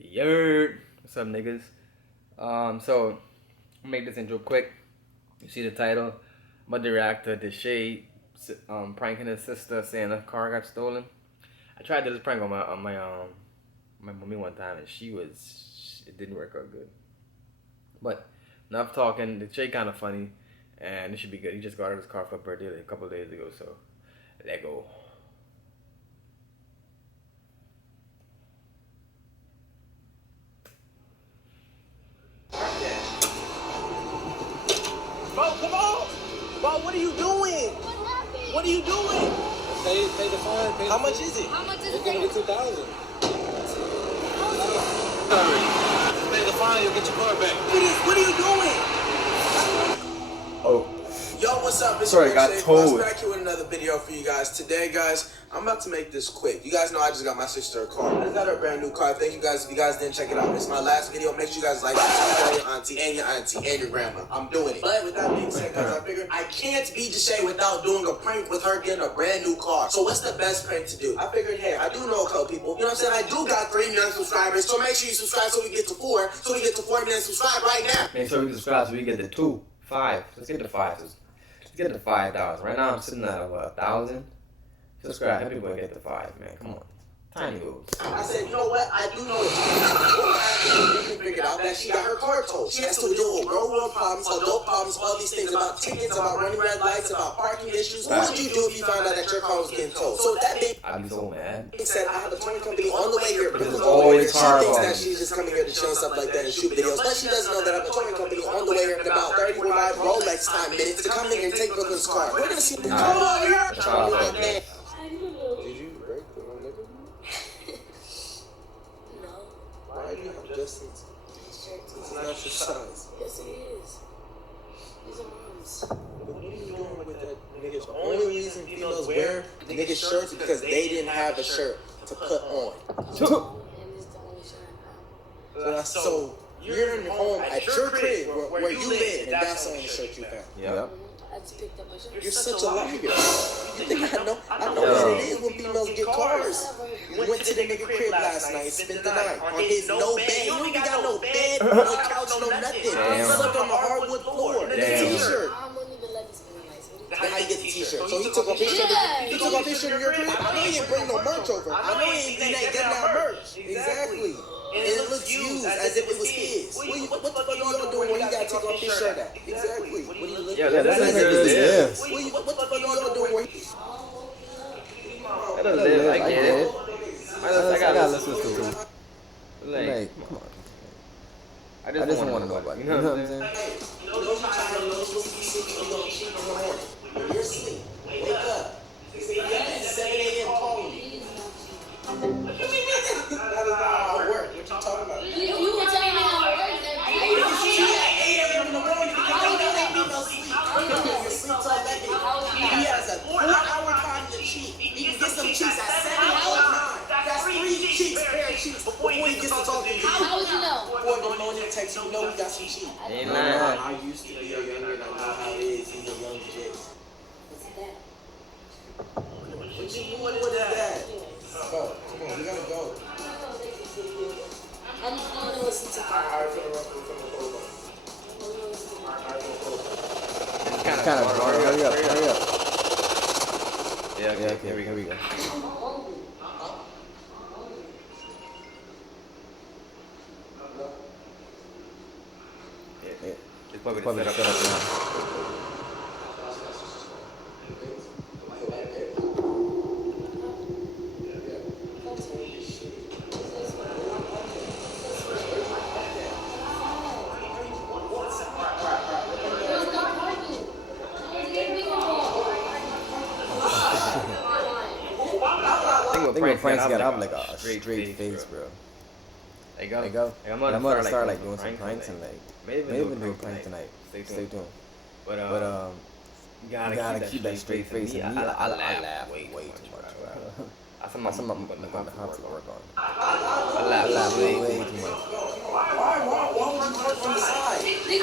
Yerd, what's up, niggas? So I'll make this intro quick. You see the title. I'm about to react to DESHAE pranking his sister saying a car got stolen. I tried to do this prank on my mommy one time, and it didn't work out good. But enough talking. DESHAE kind of funny, and it should be good. He just got out of his car for a birthday like a couple of days ago, so let go. Bro, come on! Bro, what are you doing? What are you doing? Pay the fine. How much is it? How much is It's gonna be it? 2,000. Pay the fine, you'll get your car back. What are you doing? Oh. Yo, what's up? It's Sorry, your got boy Shake. told. Back here with another video for you guys. Today, guys, I'm about to make this quick. You guys know I just got my sister a car. I just got her a brand new car. Thank you guys. If you guys didn't check it out, it's my last video. Make sure you guys like, subscribe, your auntie and your grandma. I'm doing it. But with that being said, guys, I figured I can't be DESHAE without doing a prank with her getting a brand new car. So what's the best prank to do? I figured, hey, I do know a couple people. You know what I'm saying? I do got 3 million subscribers. So make sure you subscribe so we get to 4. So we get to 4 million subscribe right now. Make sure we subscribe so we get the 2, 5. Let's get the 5. Let's get the 5,000. Right now I'm sitting at 1,000. Subscribe. Everybody get the 5, man. Come on. Tiny goals. I said, you know what? I do know you can figure out that she got her car towed. She has to deal with real world problems, adult problems, all these things about tickets, about running red lights, about parking issues. What would you do if you found out that your car was getting towed? So that being I'd be so mad. said, I have a towing company on the way here. Because it's always she car thinks that problems. she's just coming here to chill and stuff like that and shoot videos. But she doesn't know that I have a towing company on the way here in about 35 Rolex time minutes to come in and take Brooklyn's car. We're gonna see. Come over here. Right. Did you break the one nigga? No. Why do you have distance? It's not your size. Yes, it is. These are moms. But what are you doing with that nigga's? The only reason females wear nigga shirts is because they didn't have a shirt to put on. And it's the only shirt I have. So you're in home at your crib where you live, and that's the only shirt you have. Yep. I just picked up a shirt. You're such a liar. You think I know? I know what it is when females get cars. You went to the nigga crib last night, spent the night on his no bed. You don't even got no bed, no couch, no nothing. Damn. Slept on the hardwood floor. The Damn. t-shirt. I wouldn't even let this be nice. Then how you get the t-shirt? So he took off his shirt. He took off his shirt in your crib. I know he ain't bring no merch over. I know he ain't getting that merch. Exactly. And it looks used as if it was his. What the fuck are y'all doing when he got to take off his shirt at? Exactly. What are you looking Yeah, at? that's live. What the fuck are y'all doing when he... That doesn't live. I get it. I gotta listen to it. Like, come on. I just don't want to know about it. You know what I'm saying? You're asleep. Wake up. 7 a.m. call me. That is not how it works. What you talking about? You were telling me how it works. She at 8 a.m. in the morning because I know that female sleep. Your sleep till 11. He has a 4-hour time to cheat. He can get some cheeks at 7 or 9. That's 3 cheeks, pair of cheeks before he gets to talking to you. How would you know? 4 in the morning text, you know we got some cheeks. Ain't lying. I used to be a younger, and I know how it is. He's a young kid. What's that? What is that? Go. Come on, we gotta go. I'm gonna listen to that. Alright, for the rest of the close on. It's kind of hard. Hurry up. Yeah, okay, here we go. Yeah. It's probably set up now. I think when Frank's got up like a straight face, bro. There you go. I'm gonna start like doing some pranks and like maybe even do a prank tonight. Stay tuned. But you gotta keep that straight face. And I laugh way too much. That's something I'm gonna have to work on. I laugh way too much. Why would you work on the side? You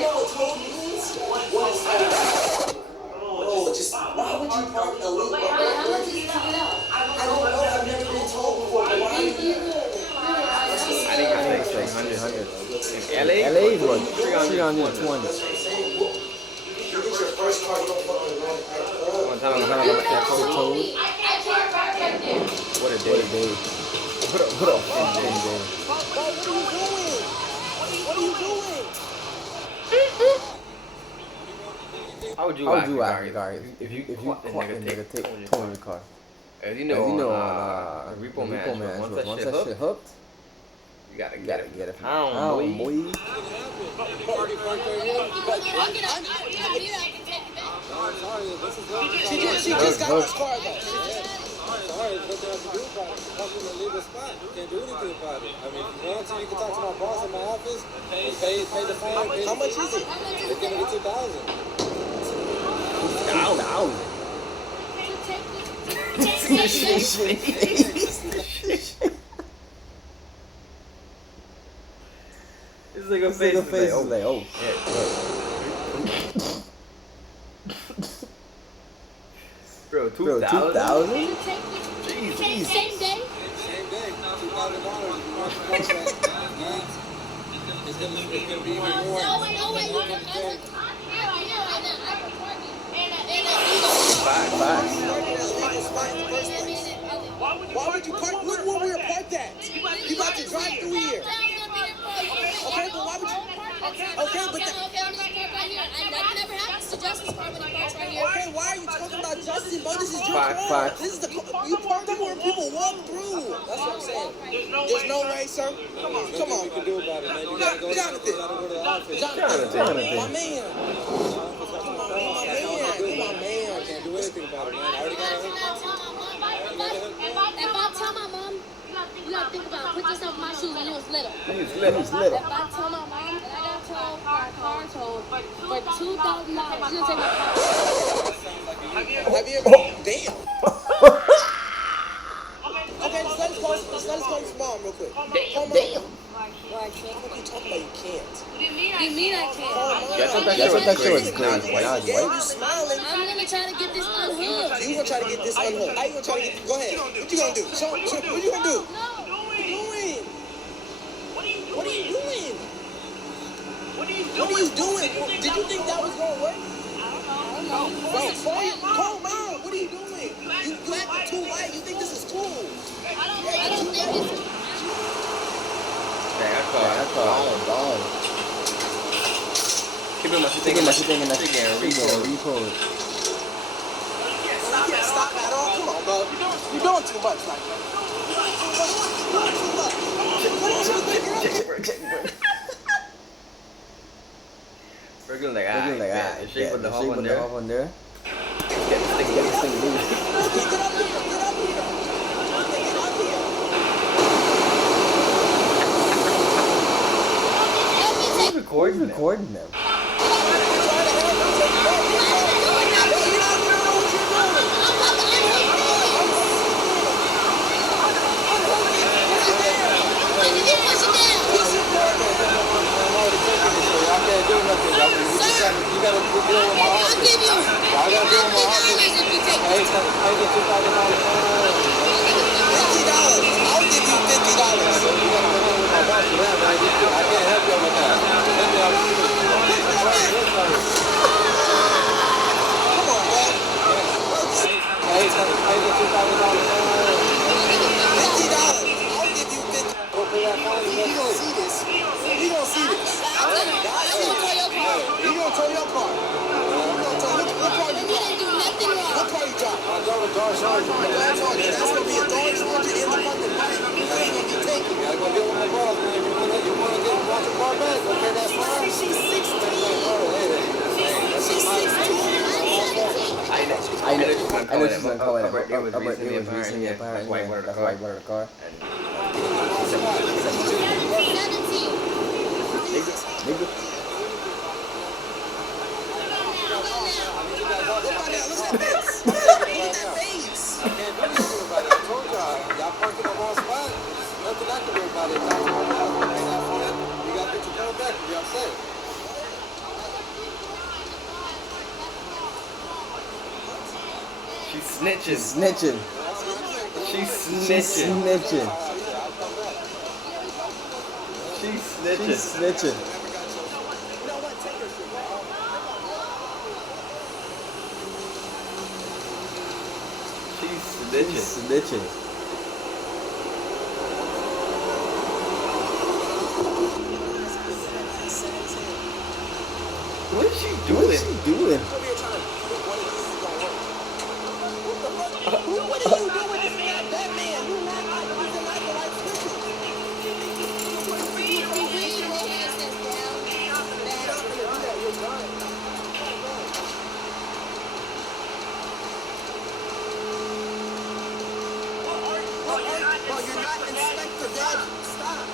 know what told means? What is that? Oh, just why would you park a loop? How much is it to get out? I don't know. I've never been told before. Why 300. In LA LA, is what? 320. You get your first car, you don't put on the wrong One time I'm Kind of like that toad. What a What day. a day. What a fucking day. What are you doing? How would you How would act, you act, Gary, Gary, if you caught the nigga take towing your car? As you As know, you know, on on the Repo Repo Man, Man, once that shit hooked, you gotta you get gotta it. get it from Pound, town, boy. boy. She just got this car though. Sorry, there's nothing I can do about it. I'm in a legal spot. You can't do anything about it. I mean, if you want to, you can talk to my boss in my office and pay the fine. How much is it? They give me the 2,000. This nigga This nigga face is is like, oh shit. Bro, bro, 2,000? 2,000? Same day? Same day, $2,000. It's gonna be even more. Why would you park? Look where we were parked at. You got to drive through here. Okay, but why would you? Okay, but never happens to Justin's car when he parks right here. okay, why are you talking about Justin, bro? This is your Fact, car. fact. This is the car. You parked where people walk through. That's what I'm saying. There's no way, sir. Come on. You can do about it, man. You gotta go to the office. Jonathan, my man. I can't do anything about it, man. I already got a hook. If I tell my mom, you gotta think about it. Put yourself in my shoes when you was little. He's If little. I tell my mom that I got towed for a car towed for $2,000, she's gonna take my car. Have you ever? Damn. Okay, just let us call his mom real quick. Damn. What are you talking about? You can't. What do you mean I can't? That's what That shit was crazy. Why Nah, you Dwight. smiling? I'm gonna try to get this unhooked. You gonna try to get this unhooked? How you gonna try to get? Go ahead. What you gonna do? What you gonna do? What are you doing? What are you doing? Did you think that was gonna work? Bro, call mom. What are you doing? You acting too light. You think this is cool? I don't think it's. Dang, I That's caught. all. Keep it my shit Think thinking that shit in that shit getting repo. repo. You can't stop at all. Come on, bro. You're doing too much right now. We're gonna like, They're ah, like, yeah, ah, the shape of the hub on the there. hub on there. Get this thing Get this thing loose. Who's recording them? Recording them. I know she's gonna call it. Her birthday was recently apparently. That's why I wanted the car. Nigga. She's snitching. Snitching. She's She's snitching. snitching. She's snitching. She's snitching. She's She's snitching. snitching. What is she What doing? is she doing? What are you doing? This is not Batman. You're not using like the right switches. You're done. Bro, you're not Inspector Gadget. Stop.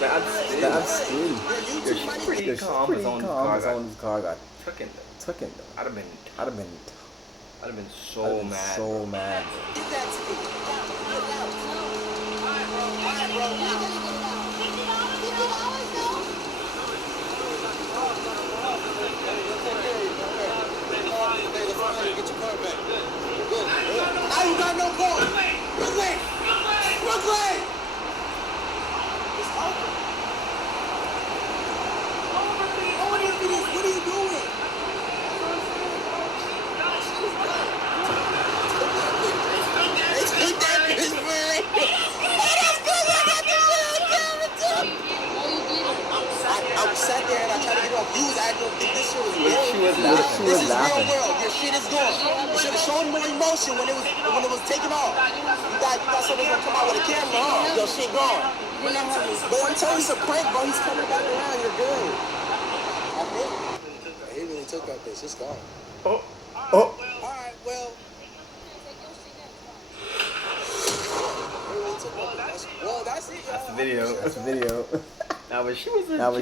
Bad spin. That's screwed. Yo, she's pretty calm as on His car got taken. took it though. I'd have been so mad. So mad. Give that to me. Alright, bro. Get your car back. Now you got no ball. Brooklyn! Brooklyn! It's over. What are you doing? It's good that bitch, man. I sat there and I tried to get off. You was acting like this shit was real. She was She This was is laughing. real world. Your shit is gone. You should have shown more emotion when it was taken off. You thought somebody was gonna come out with a camera, huh? Your shit gone. But I'm telling you, it's a prank, bro. He's coming back around. You're good. I think. He really took that bitch. It's gone. Oh. Oh. Alright, well. Well, that's it, y'all. That's the video. That's the video. Now, but she wasn't Now, mad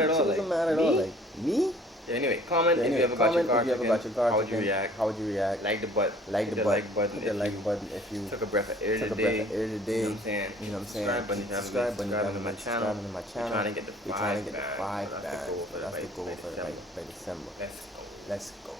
at all. She wasn't mad at all. Like, me? Yeah, anyway, comment Yeah, if you anyway, ever got your car if you ever got your car How would you taken, react? How would you react? Like the button. Like Hit the like button. Hit the if like you button if you took a breath of air took a today. breath of air today. You know what I'm saying? You know what I'm saying? Subscribe button. Subscribe button. Subscribe to my channel. Subscribe to my We're channel. trying to get the We're trying to get the 5 5 bands. bands. That's the goal for That's the goal for December. by December. Let's go. Let's go.